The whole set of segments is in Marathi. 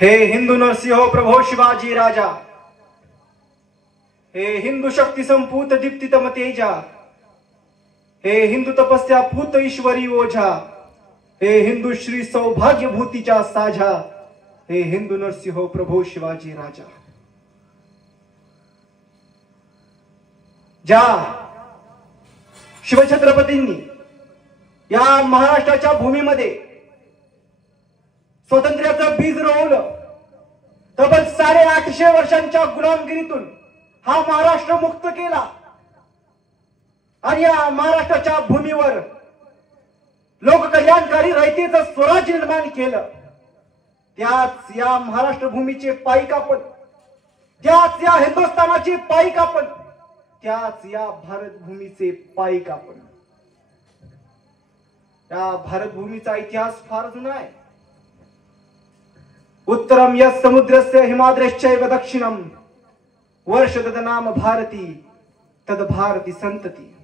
हे हिंदू नरसिंह प्रभो शिवाजी राजा, हे हिंदू शक्ती संपूत दीप्तितम तेजा, हे हिंदू तपस्या पूत ईश्वरी ओझा, हे हिंदू श्री सौभाग्य भूतीच्या साझा, हे हिंदू नरसिंह प्रभो शिवाजी राजा. ज्या शिवछत्रपतींनी या महाराष्ट्राच्या भूमीमध्ये स्वातंत्र्याचं बीज रोवलं, तब्बल 850 वर्षांच्या गुलामगिरीतून हा महाराष्ट्र मुक्त केला आणि या महाराष्ट्राच्या भूमीवर लोककल्याणकारी रयतेचं स्वराज्य निर्माण केलं. त्याच या महाराष्ट्र भूमीचे पाईक आपण, त्याच या हिंदुस्थानाचे पाईक आपण, त्याच या भारत भूमीचे पाईक आपण. या भारत भूमीचा इतिहास फार जुना आहे. उत्तरम यस् समुद्रस्य हिमाद्रश्चैव दक्षिणम वर्ष तदनाम भारती तद भारती संतती.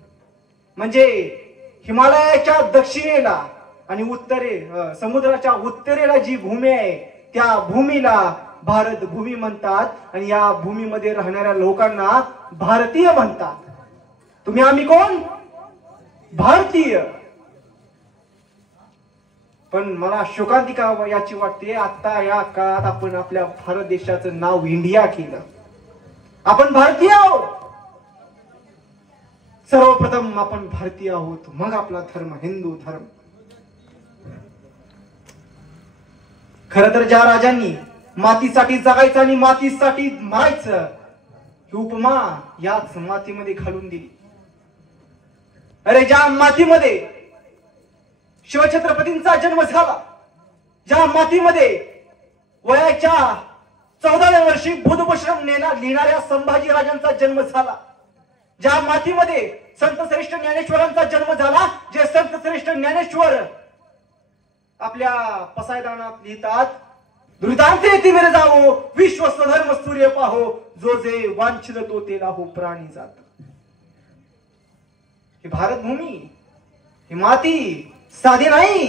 म्हणजे हिमालयाच्या दक्षिणेला आणि समुद्राच्या उत्तरेला जी भूमी आहे त्या भूमीला भारत भूमी म्हणतात आणि या भूमीमध्ये राहणाऱ्या लोकांना भारतीय म्हणतात. तुम्ही आम्ही कोण? भारतीय. पण मला शोकांतिका याची वाटते, आता या काळात आपण आपल्या भारत देशाचं नाव इंडिया केलं. आपण भारतीय आहोत. सर्वप्रथम आपण भारतीय आहोत, मग आपला धर्म हिंदू धर्म. खर तर ज्या राजांनी मातीसाठी जगायचं आणि मातीसाठी मरायचं ही उपमा याच मातीमध्ये घालून दिली. अरे ज्या मातीमध्ये शिवछत्रपतींचा जन्म झाला, ज्या मातीमध्ये वयाच्या 14व्या वर्षी बुधभूषण लिहिणाऱ्या संभाजी राजांचा जन्म झाला, ज्या मातीमध्ये संत श्रेष्ठ ज्ञानेश्वरांचा जन्म झाला, जे संत श्रेष्ठ ज्ञानेश्वर आपल्या पसायदानात लिहितात, दुरितांते तिमिर जावो विश्व स्वधर्म सूर्य पाहो, जो जे वांछित तो ते राहो प्राणी जात. ही भारत भूमी, ही माती साधी नाही.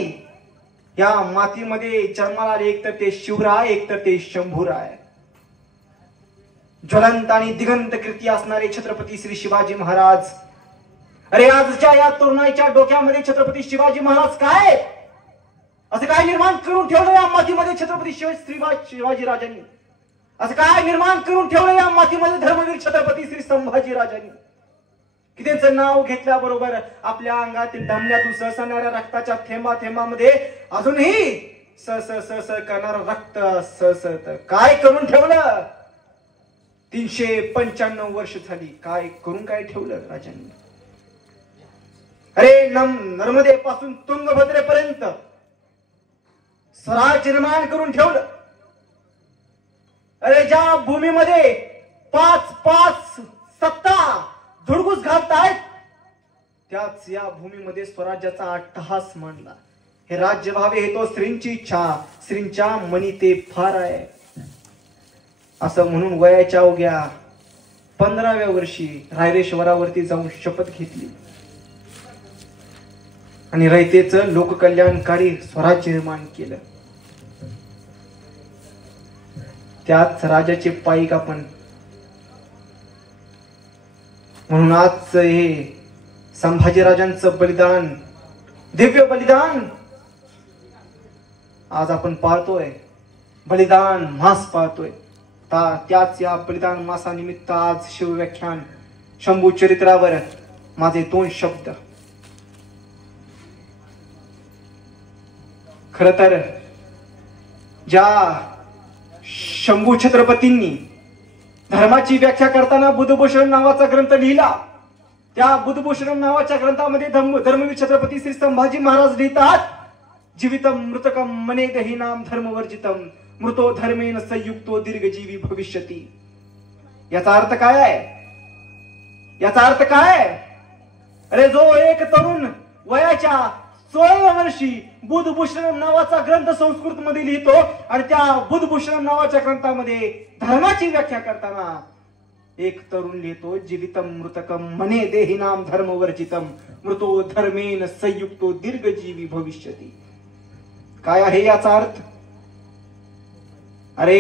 या मातीमध्ये जन्माला आले एक तर ते शिवराय, एक तर ते शंभूराय. ज्वलंत आणि दिगंत कीर्ती असणारे छत्रपती श्री शिवाजी महाराज. अरे आजच्या या तरुणाईच्या डोक्यामध्ये छत्रपती शिवाजी महाराज काय, असं काय निर्माण करून ठेवलं या मातीमध्ये छत्रपती शिवाजी राजांनी? असं काय निर्माण करून ठेवलं या मातीमध्ये धर्मवीर छत्रपती श्री संभाजी राजांनी? की त्यांचं नाव घेतल्याबरोबर आपल्या अंगातील धमन्यातून सळसळणाऱ्या रक्ताच्या थेंबा थेंबामध्ये अजूनही स स स स करणारं रक्त सळसळत. काय करून ठेवलं? 395 वर्ष झाली. काय करून काय ठेवलं राजांनी? अरे नर्मदे पासून तुंगभद्रेपर्यंत स्वराज्य निर्माण करून ठेवलं. अरे ज्या भूमीमध्ये 5 सत्ता धुडगूस घालतायत, त्याच या भूमीमध्ये स्वराज्याचा अट्टहास मांडला. हे राज्य व्हावे हे तो श्रींची इच्छा, श्रींच्या मनी ते फार आहे असं म्हणून वयाच्या अवघ्या 15व्या वर्षी रायरेश्वरावरती जाऊन शपथ घेतली आणि रयतेचं लोककल्याणकारी स्वराज्य निर्माण केलं. त्याच राजाचे पाईक आपण. म्हणून आज हे संभाजीराजांचं बलिदान, दिव्य बलिदान आज आपण पाळतोय. बलिदान मास पाळतोय. त्याच या बलिदान मासानिमित्त आज शिवव्याख्यान शंभू चरित्रावर माझे 2 शब्द. खर तर ज्या शंभू छत्रपतींनी धर्माची व्याख्या करताना बुधभूषण नावाचा ग्रंथ लिहिला, त्या बुधभूषण नावाच्या ग्रंथामध्ये धर्मवीर छत्रपती श्री संभाजी महाराज लिहितात, जीवितम मृतकम मनेदहि नाम धर्मवर्जितम मृतो धर्मेन संयुक्तो दीर्घजीवी भविष्यती. याचा अर्थ काय आहे? याचा अर्थ काय? अरे जो एक तरुण वयाच्या 16व्या वर्षी बुधभूषण नावाचा ग्रंथ संस्कृत मध्ये लिहितो आणि त्या बुधभूषण नावाच्या ग्रंथामध्ये धर्माची व्याख्या करताना एक तरुण लिहितो, जीवितम मृतकम मने देहि नाम धर्मवर्जितम मृतो धर्मेन संयुक्तो दीर्घजीवी भविष्यती. काय आहे याचा अर्थ? अरे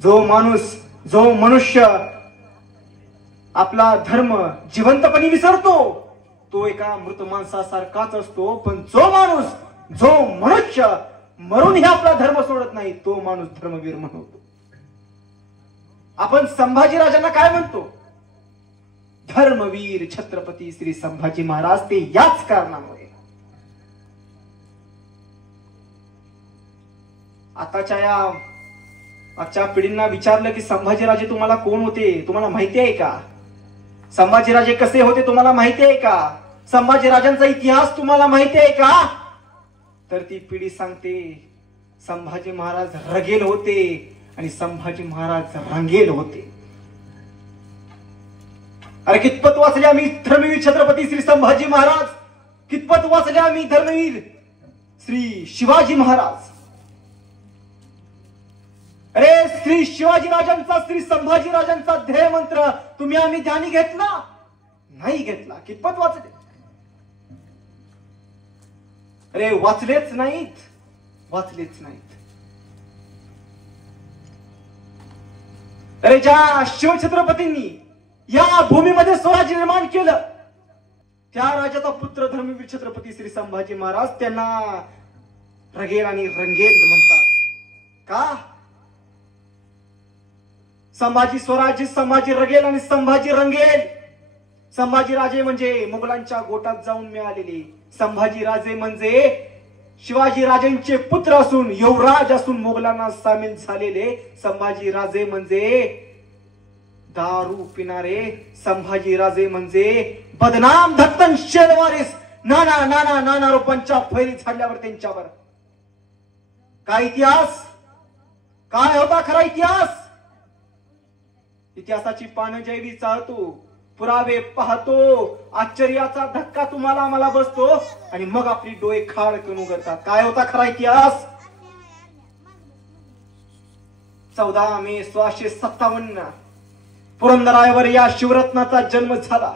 जो माणूस, जो मनुष्य आपला धर्म जिवंतपणे विसरतो तो एका मृत माणसासारखाच असतो, पण जो माणूस, जो मनुष्य मरूनही आपला धर्म सोडत नाही तो माणूस धर्मवीर म्हणतो. आपण संभाजीराजांना काय म्हणतो? धर्मवीर छत्रपती श्री संभाजी महाराज. ते याच कारणामुळे आताच्या या आजच्या पिढींना विचारलं की संभाजीराजे तुम्हाला कोण होते, तुम्हाला माहिती आहे का? संभाजीराजे कसे होते तुम्हाला माहिती आहे का? संभाजीराजांचा इतिहास तुम्हाला माहिती आहे का? तर ती पिढी सांगते संभाजी महाराज रगेल होते आणि संभाजी महाराज रंगेल होते. अरे कितपत वाचले आम्ही धर्मवीर छत्रपती श्री संभाजी महाराज, कितपत वाचले आम्ही धर्मवीर श्री शिवाजी महाराज. अरे श्री शिवाजी राजांचा, श्री संभाजी राजांचा ध्येय मंत्र तुम्ही आम्ही ध्यानी घेतला नाही घेतला? कितपत वाचले? अरे वाचलेच नाहीत, वाचलेच नाहीत. अरे ज्या शिवछत्रपतींनी या भूमीमध्ये स्वराज्य निर्माण केलं त्या राजाचा पुत्र धर्मवीर छत्रपती श्री संभाजी महाराज, त्यांना रगेल आणि रंगेल म्हणतात. का? संभाजी स्वराज्य, संभाजी रगेल आणि संभाजी रंगेल. संभाजी राजे म्हणजे मुघलांच्या गोटात जाऊन मिळालेले, संभाजी राजे म्हणजे शिवाजी राजांचे पुत्र असून युवराज असून मुघलांना सामील झालेले संभाजी राजे म्हणजे दारू पिणारे, संभाजी राजे म्हणजे बदनाम धत्तन शेरवारीस, नाना नाना नाना रूपांच्या फैरी झाडल्यावर त्यांच्यावर. काय इतिहास, काय होता खरा इतिहास? इतिहासाची पानं जैवी चाळतो, पुरावे पाहतो, आश्चर्याचा धक्का तुम्हाला आम्हाला बसतो आणि मग आपली डोळे खाड करून उघडतात. काय होता खरा इतिहास? 14 मे 1657 पुरंदरावर या शिवरत्नाचा जन्म झाला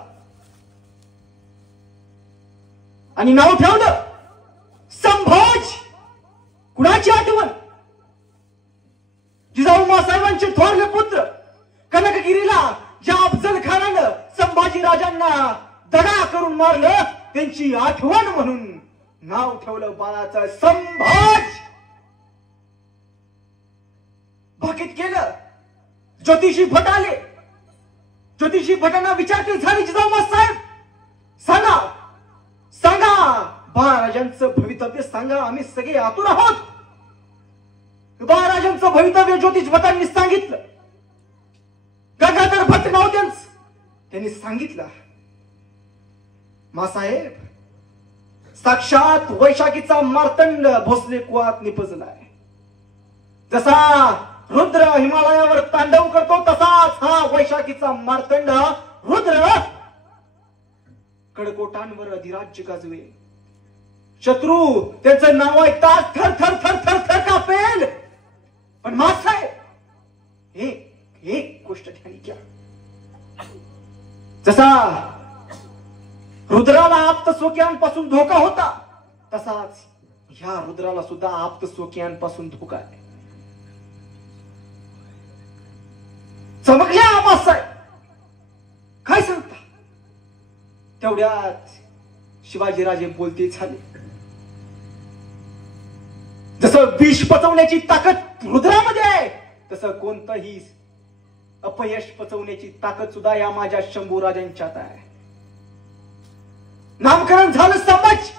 आणि नाव ठेवलं संभाज. कुणाची आठवण? जिजाऊ मासाहेबांचे थोरले पुत्र कनकगिरीला ज्या अफजल खानानं संभाजी राजांना दगा करून मारलं त्यांची आठवण म्हणून नाव ठेवलं बाळाचं संभाज. भाकीत केलं. ज्योतिषी भट आले. ज्योतिषी भटांना विचारतील झाली जिजाऊ मासाहेब सांगा, सांगा बाळराजांचं भवितव्य सांगा, आम्ही सगळे आतुर आहोत. बाळराजांचं भवितव्य ज्योतिष भटांनी सांगितलं. गंगाधर भट नाव त्यांनी सांगितलं. मासाहेब साक्षात वैशाखीचा मार्तंड भोसले कुळात निपजलाय. जसा रुद्र हिमालयावर तांडव करतो तसाच हा वैशाखीचा मार्तंड रुद्र कडकोटांवर अधिराज्य गाजवे. शत्रू त्याचं नाव ऐकताच थर थर थर थर थर कापेल. पण मासाहेब एक गोष्ट ध्यानी घ्या. जसा रुद्राला आप्तस्वकीयांपासून धोका होता तसाच ह्या रुद्राला सुद्धा आप्तस्वकीयांपासून धोका आहे. चमकल्या मासाहेब काय सांगता? तेवढ्यात शिवाजीराजे बोलते झाले. जसं विष पचवण्याची ताकद रुद्रामध्ये आहे तसं कोणतंही अपयश पचवण्याची ताकद सुद्धा या माझ्या शंभूराजांच्यात आहे. नामकरण झालं संभाजी.